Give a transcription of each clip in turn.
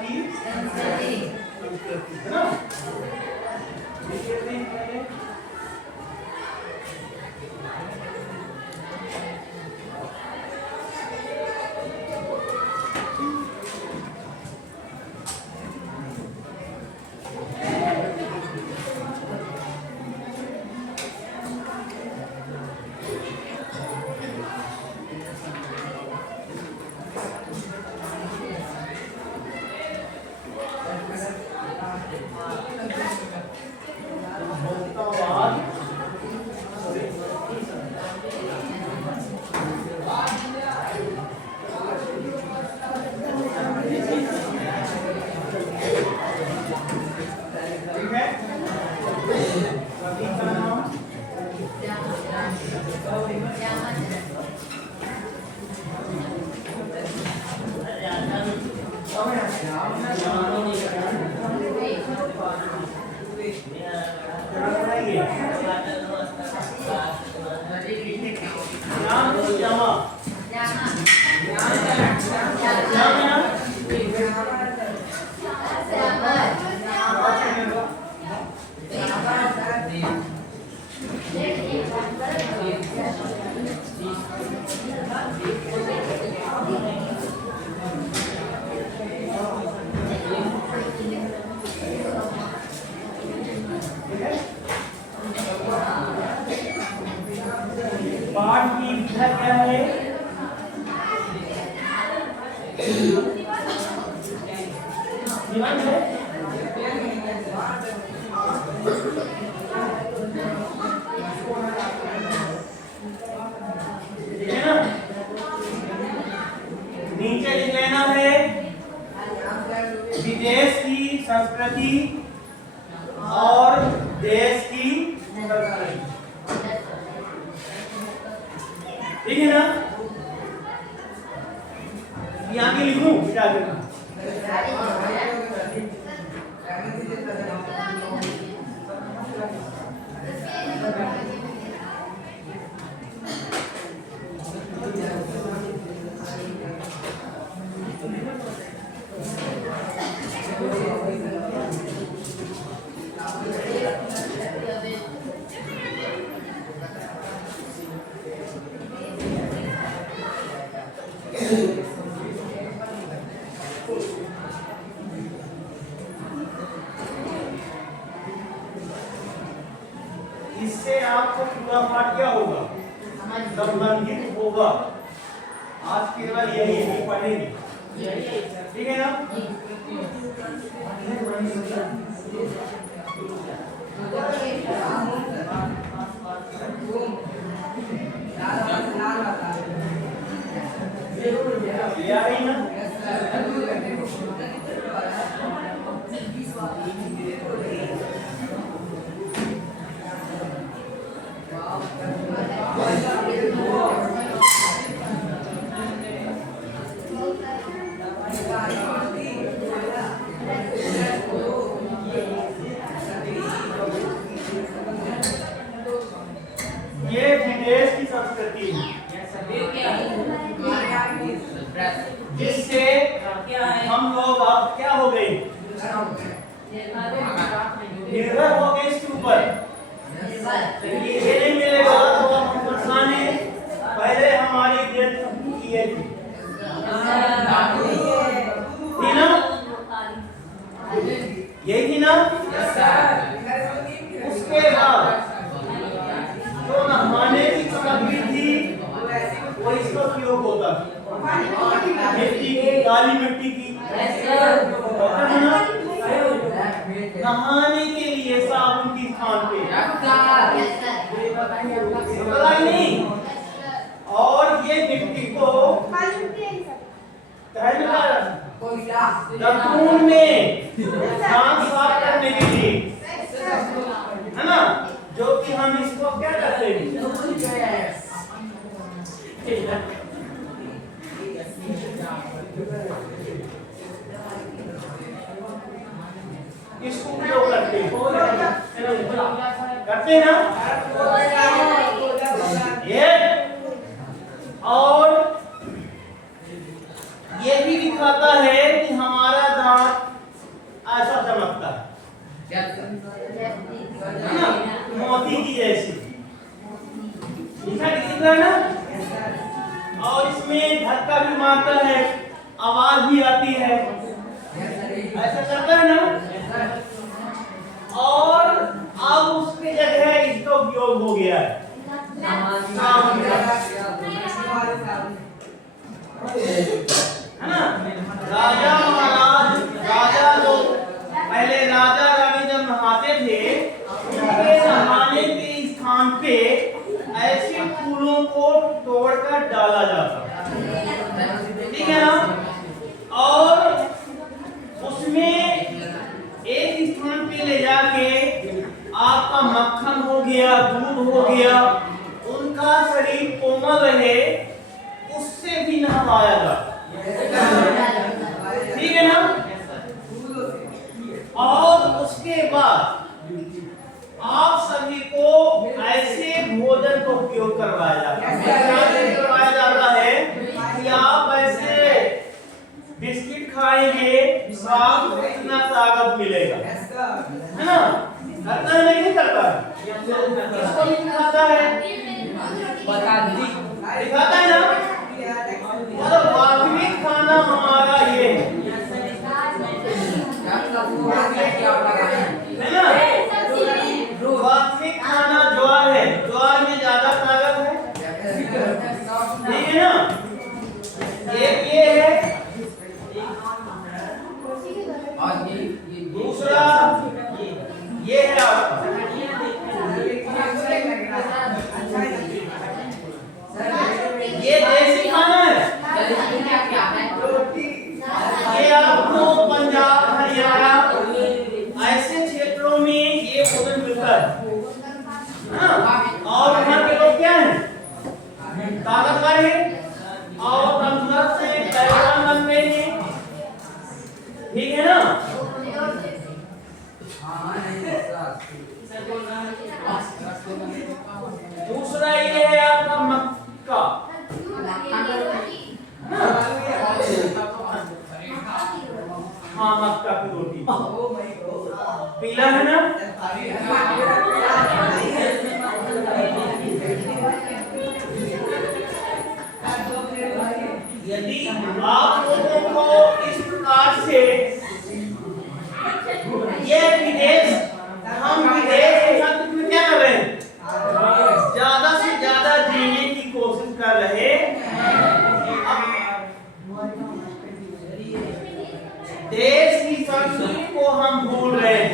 की संस्कृति है ना। पाठ की विधा क्या है? नीचे लिख लेना है विदेश की संस्कृति और देश की संस्कृति, ठीक है ना। ये आगे लिखूं क्या करना? इससे आपको पूरा पाठ क्या होगा? संबंधित होगा। आज केवल यही पढ़ेंगे, ठीक है ना। ये आ रही ना? ये विदेश की संस्कृति है जिससे हम लोग अब क्या हो गए? निर्भर हो गए इसके ऊपर। ये नहीं मिलेगा तो हम परेशानी पहले हमारी देश की ये थी ना, यही थी ना। उसके बाद जो नहाने की सामग्री थी वो इसका उपयोग होता था, मिट्टी की, काली मिट्टी की, नहाने के लिए साबुन की स्थान पे नहीं। और ये मिट्टी को दर्पण में दांत साफ करने के लिए, है ना, जो कि हम इसको क्या करते हैं? इसको उपयोग करते हैं ना ये। और ये भी दिखाता है कि हमारा दांत है ना, मोती की जैसी दिख रहा है ना। और इसमें धक्का भी मारता है, आवाज भी आती है, ऐसा करता है ना। और अब उसकी जगह इसका उपयोग हो गया है ना। राजा महाराज, राजा लोग पहले राजा रानी जब नहाते थे, उनके नहाने के स्थान पे ऐसे फूलों को तोड़कर डाला जाता, ठीक है ना। और उसमें एक स्थान पे ले जाके आपका मक्खन हो गया, दूध हो गया, उनका शरीर कोमल रहे, उससे भी नहवाया जाता, ठीक है ना। और उसके बाद आप सभी को ऐसे भोजन का उपयोग करवाया जाता है कि आप ऐसे बिस्किट खाएंगे, आपको कितना ताकत मिलेगा, है ना। करता है नहीं करता है, इसको भी दिखाता है, दिखाता है ना। और वास्तविक खाना हमारा ये है ना। वास्तविक खाना ज्वार है, ज्वार में ज्यादा ताकत है, ठीक है ना। एक ये है, दूसरा ये है, ये देसी खाना है। ये आपको पंजाब, हरियाणा ऐसे क्षेत्रों में ये भोजन मिलता है, और वहाँ के लोग क्या है, ताकतवर है और तंदुरुस्त है, पहलवान बन रहे हैं, ठीक है ना। दूसरा ये है आपका मक्का, हाँ मक्का की रोटी, पीला है ना। यदि आप लोगों को इस प्रकार से ये विदेश, हम विदेश के साथ में क्या कर रहे हैं, ज्यादा से ज्यादा जीने की कोशिश कर रहे हैं। देश की संस्कृति को हम भूल रहे हैं,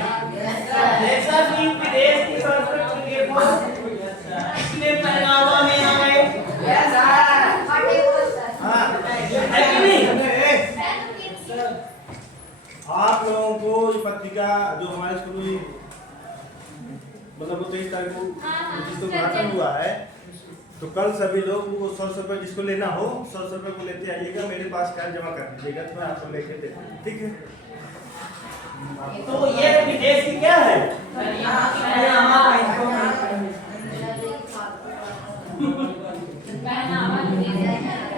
जैसा कि विदेश की संस्कृति के इसलिए पहनावा में आ गए, है कि नहीं। आप लोगों को ये पत्रिका जो हमारे स्कूल में मतलब 23 तारीख को जिसको उद्घाटन हुआ है, तो कल सभी लोग उनको 100 रुपये जिसको लेना हो 100 रुपये को लेते आइएगा, मेरे पास कैश जमा कर दीजिएगा, तो मैं आपको लेके दे दूँगा, ठीक है। तो ये विदेश की क्या है,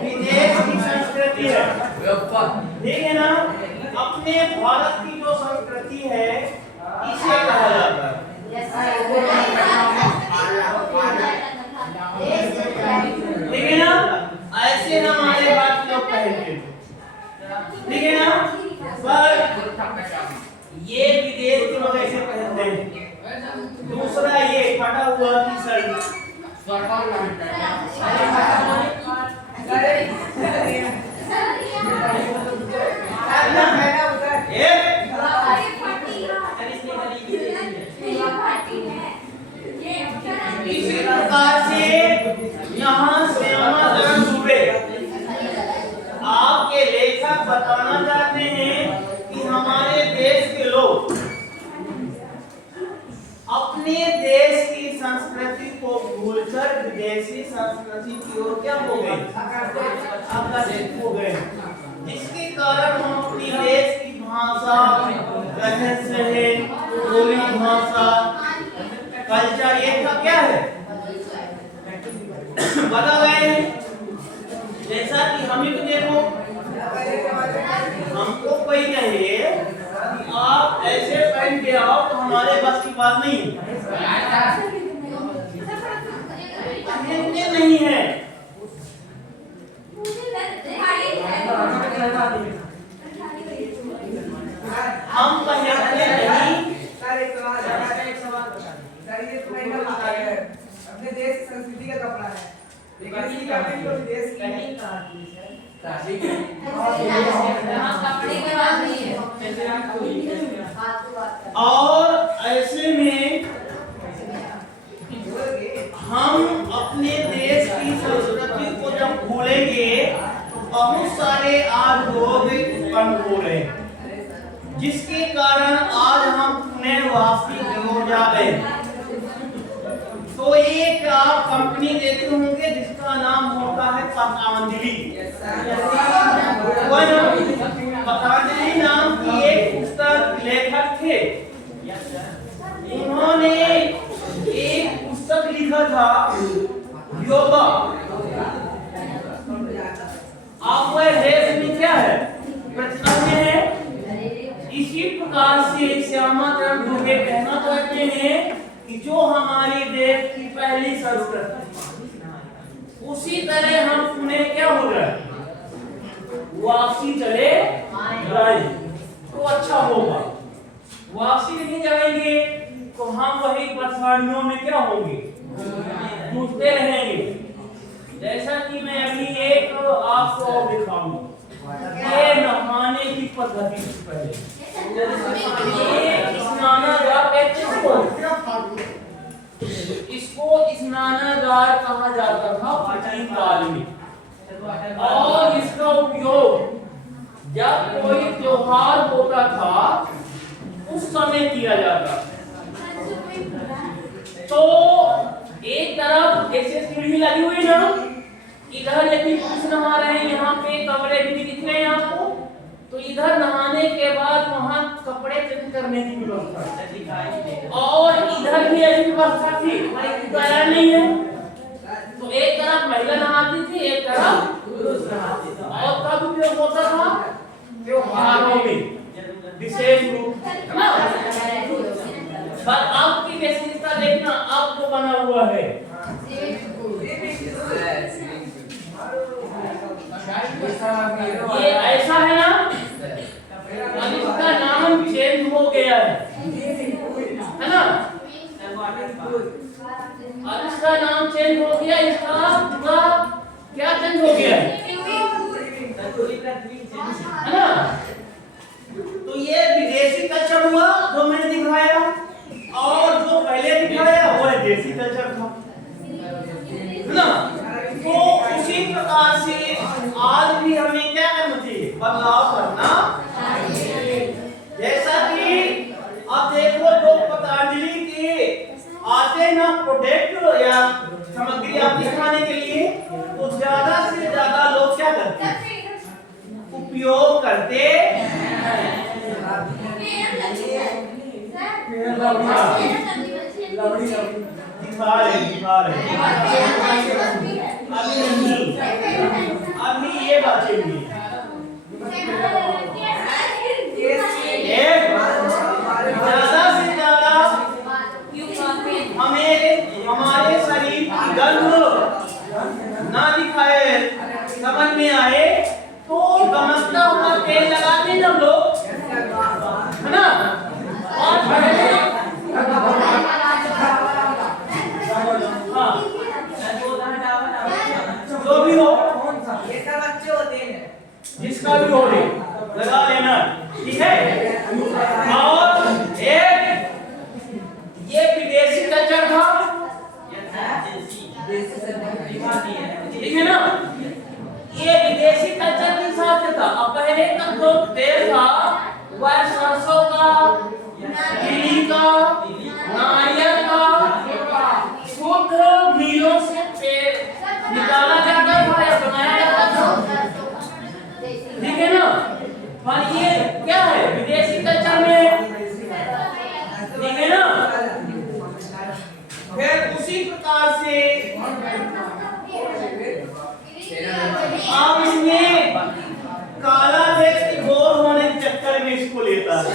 विदेश की संस्कृति है, ठीक है ना। अपने भारत की जो संस्कृति है इसे कहा जाता है, ठीक है ना। ऐसे हमारे भारत लोग पहनते थे, ठीक है ना। पर ये विदेश के लोग ऐसे पहनते हैं। दूसरा ये फटा हुआ टी शर्ट, इसी प्रकार से यहाँ श्यामाचरण दुबे आपके लेखक बताना चाहते हैं कि हमारे देश के लोग अपने देश की संस्कृति को भूलकर विदेशी संस्कृति की ओर क्या हो गए, आकर्षित हो गए, जिसके कारण हम अपनी देश की भाषा, रहन सहन, बोली भाषा, कल्चर ये सब क्या है बदल गए हैं। जैसा कि हम ही देखो, हमको कोई कहे आप ऐसे पहन के आओ तो हमारे बस की बात नहीं है, नहीं है। हम पहनते नहीं। अपने देश की संस्कृति का कपड़ा है, लेकिन इसकी कपड़े को देश की और ऐसे में हम अपने देश की संस्कृति को जब भूलेंगे तो बहुत सारे आज लोग उत्पन्न हो रहे हैं, जिसके कारण आज हम पुण्यवासी हो जा रहे हैं। तो एक आप कंपनी देखते होंगे जिसका नाम होता है पतंजलि। पतंजलि नाम की एक पुस्तक लेखक थे, उन्होंने एक पुस्तक लिखा था योगा। आप वह देश में क्या है प्रचलन में है। इसी प्रकार से श्यामाचरण दुबे कहना चाहते हैं कि जो हमारी देश की पहली संस्कृति, उसी तरह हम पुणे क्या हो जाए वापसी चले जाए तो अच्छा होगा। वापसी नहीं जाएंगे तो हम वही परेशानियों में क्या होंगे, जूझते रहेंगे। जैसा कि मैं अभी एक आपको दिखाऊंगा, ये नहाने की पद्धति पहले इसको स्नानागार कहा जाता था प्राचीन काल में, और इसका उपयोग जब कोई त्योहार होता था उस समय किया जाता। तो एक तरफ जैसे सीढ़ी लगी हुई ना, इधर यदि पुरुष नहा रहे हैं, यहाँ पे कपड़े भी दिख रहे हैं आपको, तो इधर नहाने के बाद वहां कपड़े चेंज करने की व्यवस्था, और इधर भी ऐसी व्यवस्था थी, तैयार नहीं है। तो एक तरफ महिला नहाती थी, एक तरफ पुरुष नहाते थे। और कब उपयोग होता था, त्योहारों में विशेष रूप है ना। पर आपकी विशेषता देखना, अब जो बना हुआ है ये ऐसा है ना, अब इसका नाम चेंज हो गया है ना। अब इसका नाम चेंज हो गया, इसका पूरा क्या चेंज हो गया है ना। तो ये विदेशी कल्चर हुआ जो मैंने दिखाया, और जो पहले दिखाया वो है देसी कल्चर था ना। तो उसी प्रकार से आज भी हमें क्या करना चाहिए, बदलाव करना चाहिए। जैसा कि अब देखो जो पतंजलि के आते ना प्रोडक्ट या सामग्री आप दिखाने के लिए, तो ज्यादा से ज्यादा लोग क्या करते हैं, उपयोग करते हैं। दिखा रहे अभी ये बचेंगे। ज्यादा से ज्यादा हमें हमारे शरीर की गंध ना दिखाए, समझ में आए तो गमकता हुआ तेल लगाते जब लोग, है ना। और जो भी हो, ये सब अच्छे होते हैं, जिसका भी हो लगा लेना, ठीक है। और एक ये विदेशी कल्चर था, ठीक है ना। ये विदेशी कल्चर के साथ था। अब पहले तक जो तेल था वह सरसों का, तिली का, नारियल का शुद्ध मिलों से तेल निकाला जाता था या बनाया जाता था, ठीक है ना। पर ये क्या है, विदेशी कल्चर में, ठीक है ना। फिर उसी प्रकार से आप इसमें काला व्यक्ति गोर होने के चक्कर में इसको लेता है,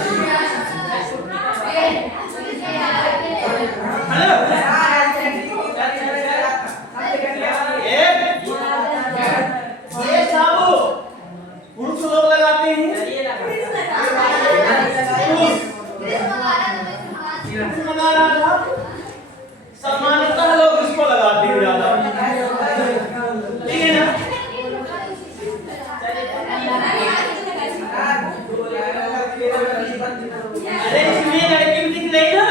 अरे इसमें लड़की भी दिख रही ना।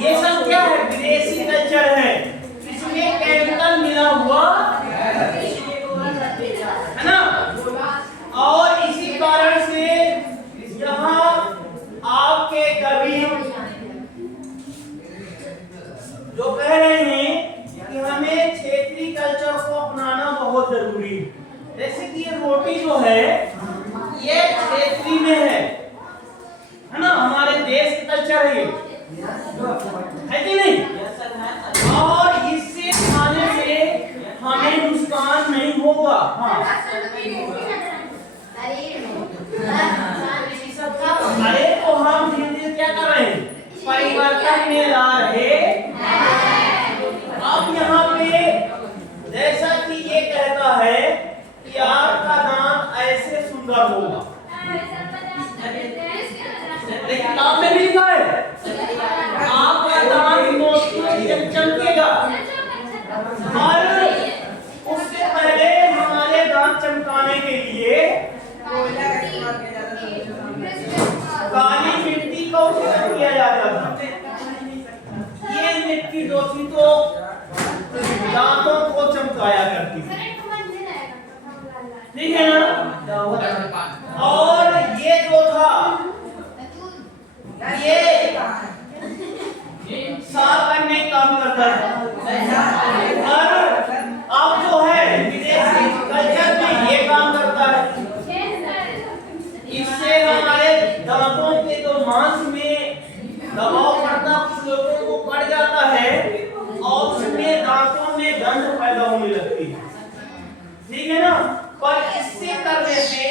ये सब क्या है? विदेशी कल्चर है, इसमें केमिकल मिला हुआ है ना। और इसी कारण से यहाँ आपके कवि जो कह रहे हैं कि हमें क्षेत्रीय कल्चर को अपनाना बहुत जरूरी है। जैसे कि ये रोटी जो है ये क्षेत्रीय में है ना, हमारे देश का कल्चर है कि नहीं? और इससे खाने से हमें नुकसान नहीं होगा। अरे तो हम धीरे धीरे क्या कर रहे हैं? परिवर्तन में ला रहे। अब यहाँ पे जैसा कि ये कहता है कि आपका दांत ऐसे सुंदर होगा, किताब में भी लिखा है आपका दांत चमकेगा। और उससे पहले हमारे दांत चमकाने के लिए काली मिट्टी का उपयोग किया जाता था। ये मिट्टी जो थी तो दांतों को चमकाया करती थी, ठीक है ना। और ये जो था ये साफ करने का काम करता है। और अब जो है विदेशी कल्चर में ये काम करता है। इससे हमारे दांतों के जो मांस में दबाव पड़ता, कुछ लोगों को पड़ जाता है और उसमें दांतों में गंध पैदा होने लगती है, ठीक है ना। पर इससे करने से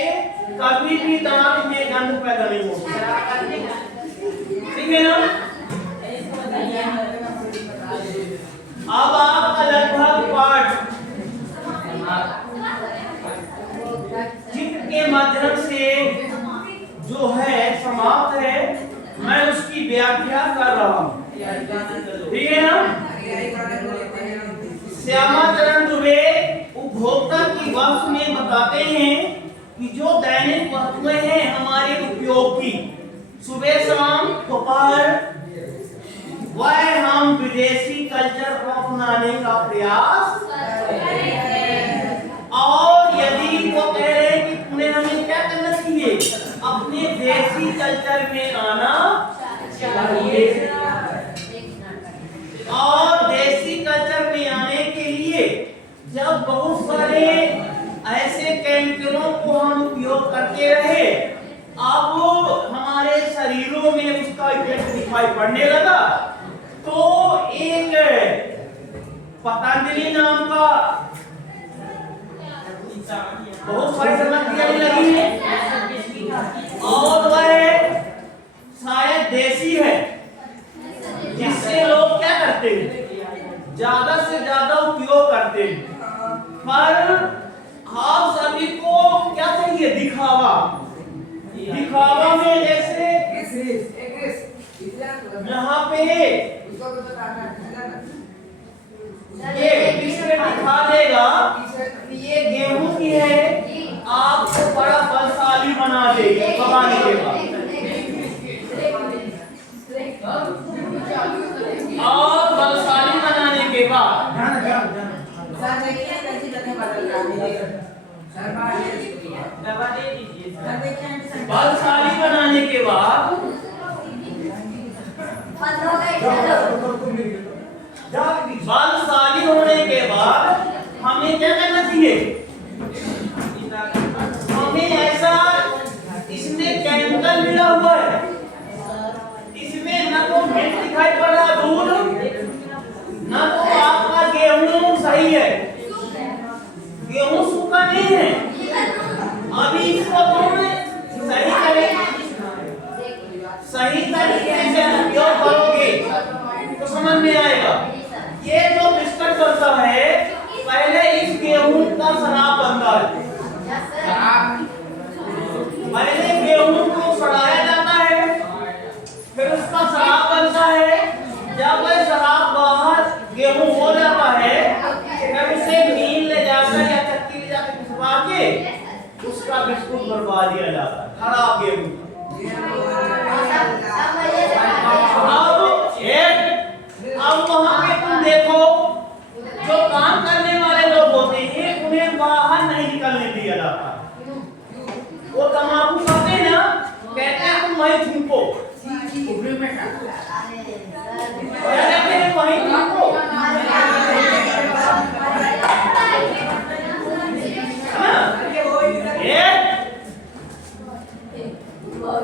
कभी भी दांत में गंध पैदा नहीं होती, ठीक है ना। अब आपका लगभग पाठ चित्र के माध्यम से जो है समाप्त है, मैं उसकी व्याख्या कर रहा हूँ, ठीक है ना। श्यामाचरण दुबे उपभोक्ता की वस्तु में बताते हैं कि जो दैनिक वस्तुएं हैं हमारे उपयोग की, सुबह शाम दोपहर, वह हम विदेशी कल्चर को अपनाने का प्रयास करें। और यदि वो कह रहे हैं कि पुणे हमें क्या करना चाहिए? अपने देसी कल्चर में आना चाहिए। और देसी कल्चर में आने के लिए जब बहुत सारे ऐसे केमिकलों को हम उपयोग करते रहे, अब हमारे शरीरों में उसका इफेक्ट दिखाई पड़ने लगा, तो एक पतंजलि नाम का बहुत सारी समस्याएं लगी है और वह शायद देसी है, जिससे लोग क्या करते हैं? ज्यादा से ज्यादा उपयोग करते हैं। पर आप सभी को क्या चाहिए? दिखावा। दिखावा में जैसे यहाँ पे ये पिक्चर दिखा देगा कि ये गेहूं की है, आपको बड़ा बलशाली बना देगी पकाने के बाद। और बलशाली बनाने के बाद बलशाली बनाने के बाद बलशाली होने के बाद हमें क्या करना चाहिए? हमें ऐसा, इसमें केमिकल मिला हुआ है, इसमें न तो मिर्च दिखाई पड़ रहा दूध, न तो आपका गेहूं सही है, गेहूं सूखा नहीं है। अभी इसको तुम सही तरीके से उपयोग करोगे तो समझ में आएगा। ये जो बिस्कुट बनता है, पहले इस गेहूं का शराब बनता है, पहले गेहूं को सड़ाया जाता है, फिर उसका शराब बनता है। जब वह शराब बाहर गेहूं हो जाता है, फिर उसे मील ले जाकर या चक्की ले जाकर उसका बिस्कुट बनवा दिया जाता है, खराब गेहूं। अब वहां पे तुम देखो, जो काम करने वाले लोग होते हैं उन्हें बाहर नहीं निकलने दिया जाता। वो तम्बाकू खाते हैं ना, कहते हैं तुम वहीं थूको, कहते हैं वहीं थूको।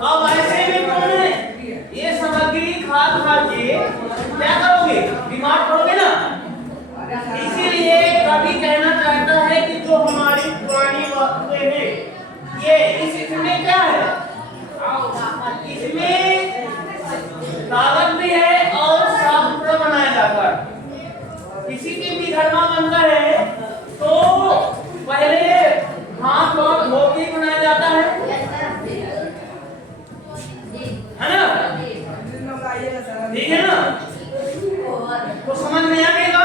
अब ऐसे में तुम ये सामग्री खा खा के क्या करोगे, बीमार पड़ोगे ना। इसीलिए कभी कहना चाहता है कि जो हमारी पुरानी वस्तुएं हैं, ये इसमें क्या है, इसमें ताकत भी है और साफ सुथरा बनाया जाता है। किसी के भी घर में बनता है तो पहले हाथ और धो के बनाया जाता है ना, ठीक है ना। तो समझ में आ गया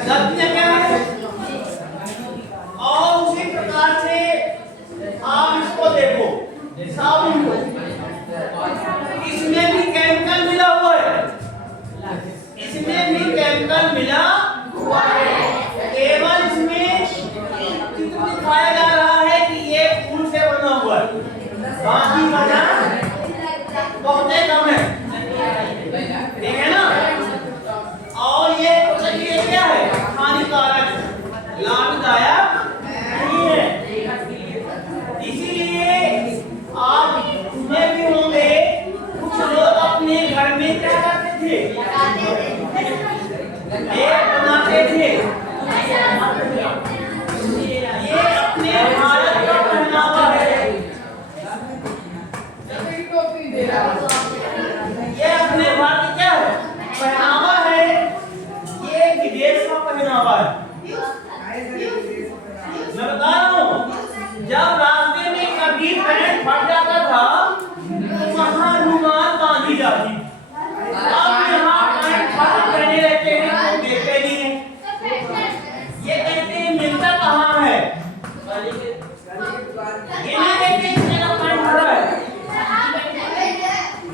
गलतियां क्या है। और उसी प्रकार से आप इसको देखो, साबुन को, इसमें भी केमिकल मिला हुआ है, इसमें भी केमिकल मिला हुआ है। केवल इसमें दिखाया जा रहा है कि ये फूल से बना हुआ है, बाकी वजह बहुत कम है, ठीक है ना। और ये क्या है, हानिकारक, लाभदायक नहीं है। इसीलिए आप सुने भी होंगे कुछ लोग अपने घर में क्या करते थे, ये बनाते थे, ये अपने भारत का पहनावा है, ये अपने भारत क्या है, पहनावा है, ये विदेश का पहनावा है। मैं बता रहा हूँ, जब रास्ते में कभी पैंट फट जाता था तो वहाँ रुमाल बांधी जाती। अब यहाँ पैंट फट पहने रहते हैं तो देते नहीं है। ये कहते हैं मिलता कहाँ है, ये नहीं कहते इसमें ना पैंट फटा है,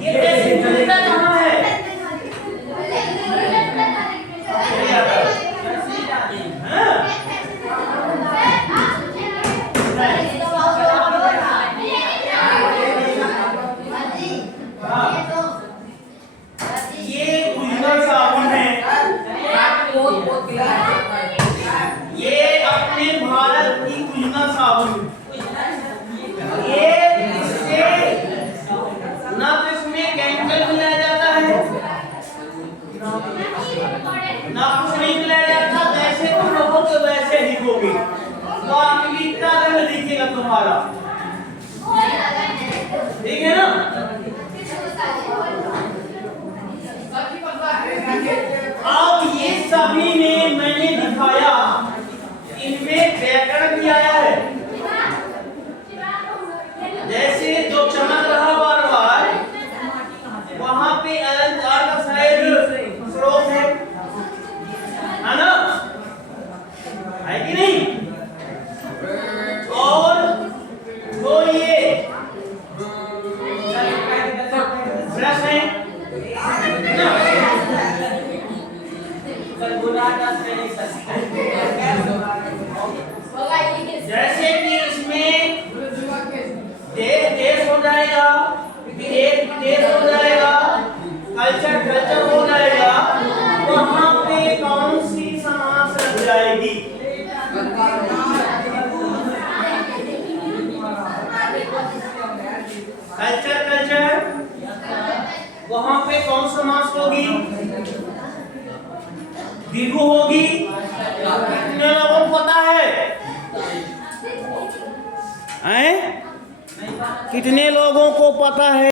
ये कहते हैं मिलता कहाँ है। ये अपने भारत की कुलीना साबुन, ये इससे ना तो इसमें केमिकल मिलाया जाता है, ना कुछ नहीं मिलाया जाता, वैसे तुम लोगों को वैसे दिखोगे, वास्तविकता रंग दिखेगा तुम्हारा, ठीक है ना। अब ये सभी में मैंने दिखाया, इनमें व्याकरण भी आया है, जैसे जो चमक रहा बार बार, वहां पे अलंकार का शायद स्रोत है ना, है कि नहीं। और जो ये ब्रश है जैसे कि इसमें देश हो जाएगा, विदेश हो जाएगा, कल्चर हो जाएगा, वहां पे कौन सी समास लग जाएगी, कल्चर वहां पे कौन समास होगी, द्विगु होगी। कितने लोगों को पता है? कितने लोगों को पता है?